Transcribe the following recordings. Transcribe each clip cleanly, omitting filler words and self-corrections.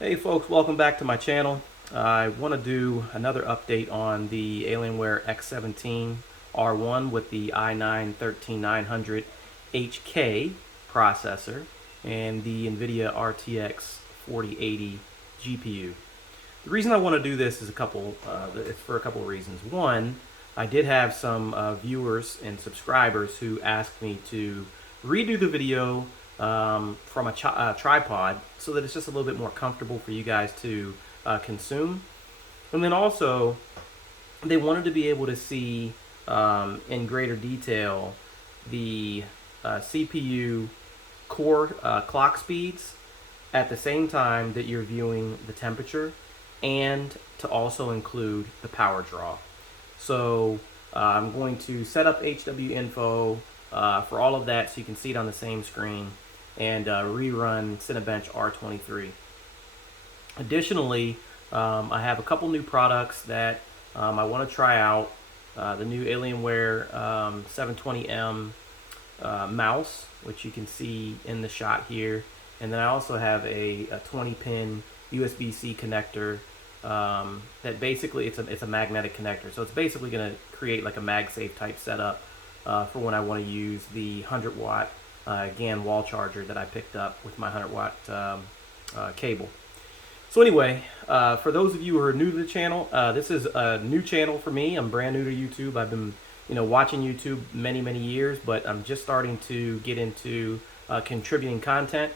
Hey folks, welcome back to my channel. I want to do another update on the Alienware x17 R1 with the i9-13900 HK processor and the NVIDIA RTX 4080 GPU. The reason I want to do this is it's for a couple of reasons. One, I did have some viewers and subscribers who asked me to redo the video from a tripod so that it's just a little bit more comfortable for you guys to consume. And then also, they wanted to be able to see in greater detail the CPU core clock speeds at the same time that you're viewing the temperature, and to also include the power draw. So I'm going to set up HW info for all of that so you can see it on the same screen, and rerun Cinebench R23. Additionally, I have a couple new products that I want to try out. The new Alienware 720M mouse, which you can see in the shot here. And then I also have a 20-pin USB-C connector that basically it's a magnetic connector. So it's basically going to create like a MagSafe type setup for when I want to use the 100-watt GAN wall charger that I picked up with my 100-watt cable. So anyway, for those of you who are new to the channel, this is a new channel for me. I'm brand new to YouTube. I've been watching YouTube many years, but I'm just starting to get into contributing content.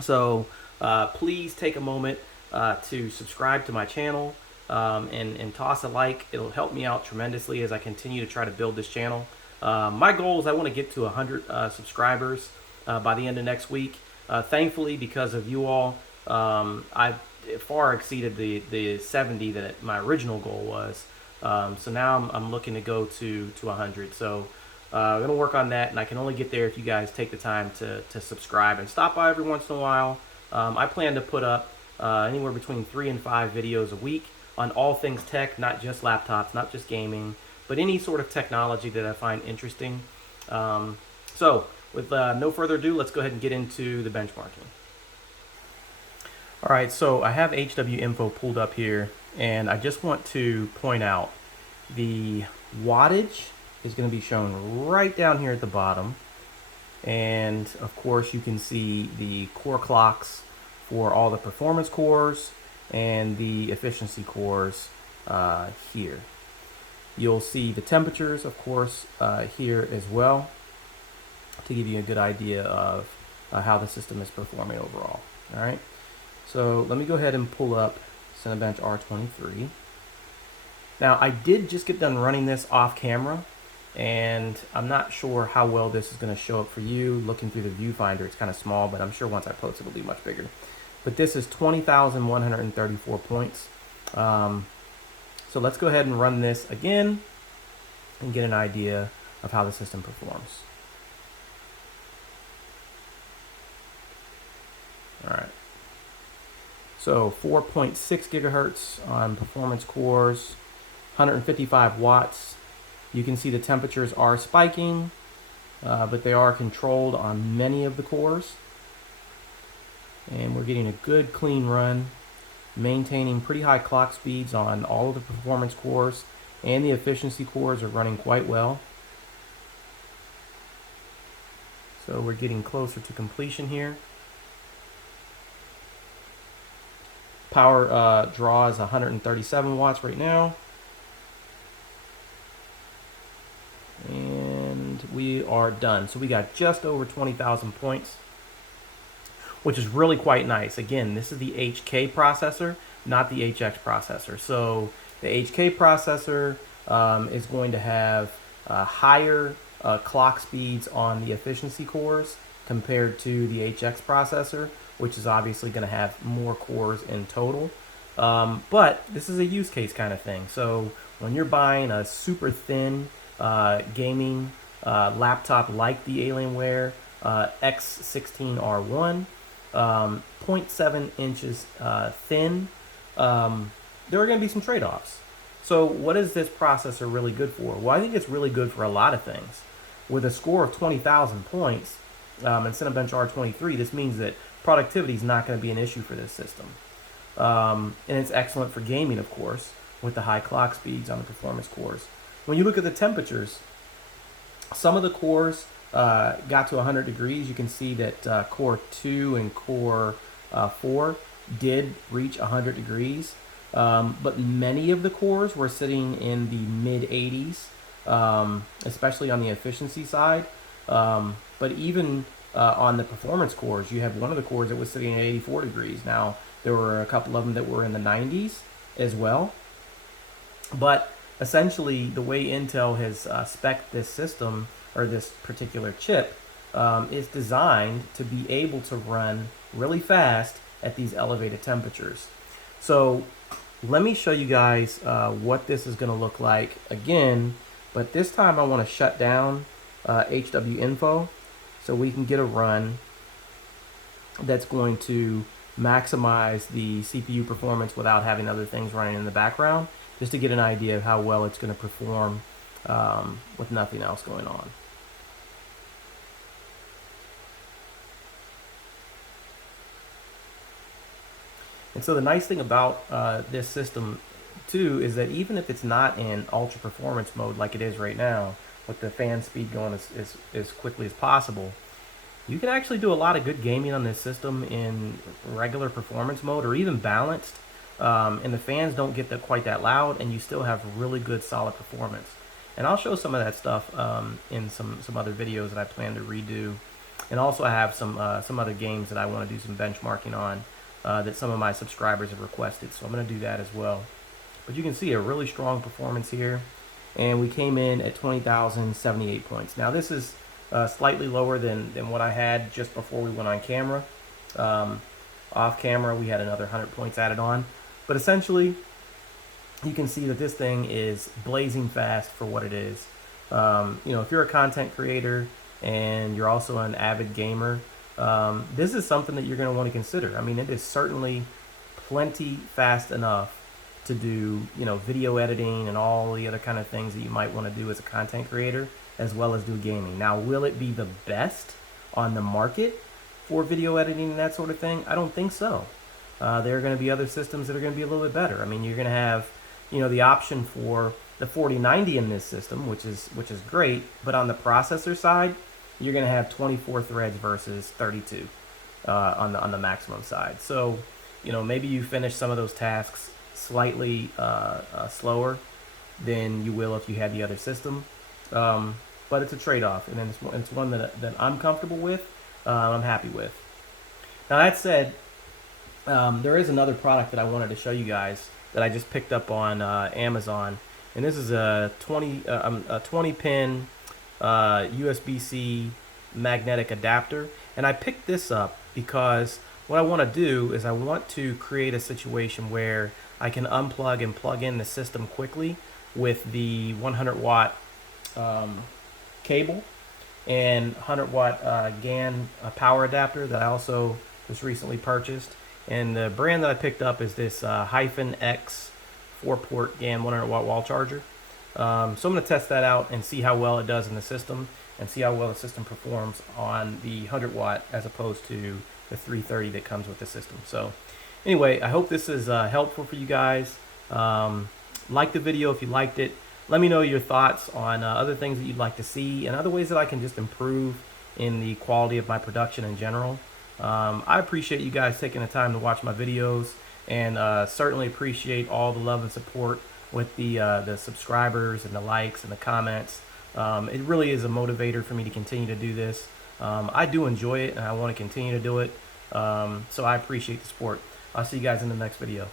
So please take a moment to subscribe to my channel and toss a like. It'll help me out tremendously as I continue to try to build this channel. My goal is I want to get to 100 subscribers by the end of next week. Thankfully, because of you all, I far exceeded the 70 that my original goal was. So now I'm looking to go to 100. So I'm going to work on that, and I can only get there if you guys take the time to subscribe and stop by every once in a while. I plan to put up anywhere between 3 and 5 videos a week on all things tech, not just laptops, not just gaming, but any sort of technology that I find interesting. So with no further ado, let's go ahead and get into the benchmarking. All right, so I have HW info pulled up here, and I just want to point out the wattage is going to be shown right down here at the bottom. And of course, you can see the core clocks for all the performance cores and the efficiency cores here. You'll see the temperatures, of course, here as well, to give you a good idea of how the system is performing overall. All right, so let me go ahead and pull up Cinebench R23. Now, I did just get done running this off camera, and I'm not sure how well this is going to show up for you. Looking through the viewfinder, it's kind of small, but I'm sure once I post it'll be much bigger. But this is 20,134 points. So let's go ahead and run this again and get an idea of how the system performs. All right. So 4.6 gigahertz on performance cores, 155 watts. You can see the temperatures are spiking, but they are controlled on many of the cores. And we're getting a good clean run, maintaining pretty high clock speeds on all of the performance cores, and the efficiency cores are running quite well. So we're getting closer to completion here. Power draw is 137 watts right now. And we are done. So we got just over 20,000 points, which is really quite nice. Again, this is the HK processor, not the HX processor. So the HK processor is going to have higher clock speeds on the efficiency cores compared to the HX processor, which is obviously going to have more cores in total. But this is a use case kind of thing. So when you're buying a super thin gaming laptop like the Alienware x16 R1, 0.7 inches thin, there are going to be some trade-offs. So what is this processor really good for? Well, I think it's really good for a lot of things. With a score of 20,000 points in Cinebench R23, this means that productivity is not going to be an issue for this system. And it's excellent for gaming, of course, with the high clock speeds on the performance cores. When you look at the temperatures, some of the cores got to 100 degrees. You can see that core 2 and core 4 did reach 100 degrees. But many of the cores were sitting in the mid 80s, especially on the efficiency side. But even on the performance cores, you have one of the cores that was sitting at 84 degrees. Now, there were a couple of them that were in the 90s as well. But essentially, the way Intel has spec'd this system, or this particular chip, is designed to be able to run really fast at these elevated temperatures. So let me show you guys what this is going to look like again, but this time I want to shut down HW Info so we can get a run that's going to maximize the CPU performance without having other things running in the background, just to get an idea of how well it's going to perform with nothing else going on. And so the nice thing about this system too is that even if it's not in ultra performance mode like it is right now, with the fan speed going as quickly as possible, you can actually do a lot of good gaming on this system in regular performance mode or even balanced. And the fans don't get quite that loud, and you still have really good solid performance. And I'll show some of that stuff in some other videos that I plan to redo. And also I have some other games that I want to do some benchmarking on that some of my subscribers have requested. So I'm going to do that as well. But you can see a really strong performance here. And we came in at 20,078 points. Now this is slightly lower than what I had just before we went on camera. Off camera, we had another 100 points added on. But essentially, you can see that this thing is blazing fast for what it is. You know, if you're a content creator and you're also an avid gamer, this is something that you're going to want to consider. I mean, it is certainly plenty fast enough to do, you know, video editing and all the other kind of things that you might want to do as a content creator, as well as do gaming. Now, will it be the best on the market for video editing and that sort of thing? I don't think so. There are going to be other systems that are going to be a little bit better. I mean, you're going to have, you know, the option for the 4090 in this system, which is great, but on the processor side, you're going to have 24 threads versus 32 on the maximum side. So, you know, maybe you finish some of those tasks slightly slower than you will if you had the other system, but it's a trade-off, and it's one that I'm comfortable with, I'm happy with. Now that said, there is another product that I wanted to show you guys that I just picked up on Amazon, and this is a 20 pin USB-C magnetic adapter. And I picked this up because what I want to do is I want to create a situation where I can unplug and plug in the system quickly with the 100 watt cable and 100 watt GAN power adapter that I also just recently purchased. And the brand that I picked up is this -X 4-port GAN 100 watt wall charger. So I'm going to test that out and see how well it does in the system, and see how well the system performs on the 100 watt as opposed to the 330 that comes with the system. So anyway, I hope this is helpful for you guys. Like the video if you liked it. Let me know your thoughts on other things that you'd like to see and other ways that I can just improve in the quality of my production in general. I appreciate you guys taking the time to watch my videos, and certainly appreciate all the love and support with the subscribers and the likes and the comments. It really is a motivator for me to continue to do this. I do enjoy it, and I want to continue to do it. So I appreciate the support. I'll see you guys in the next video.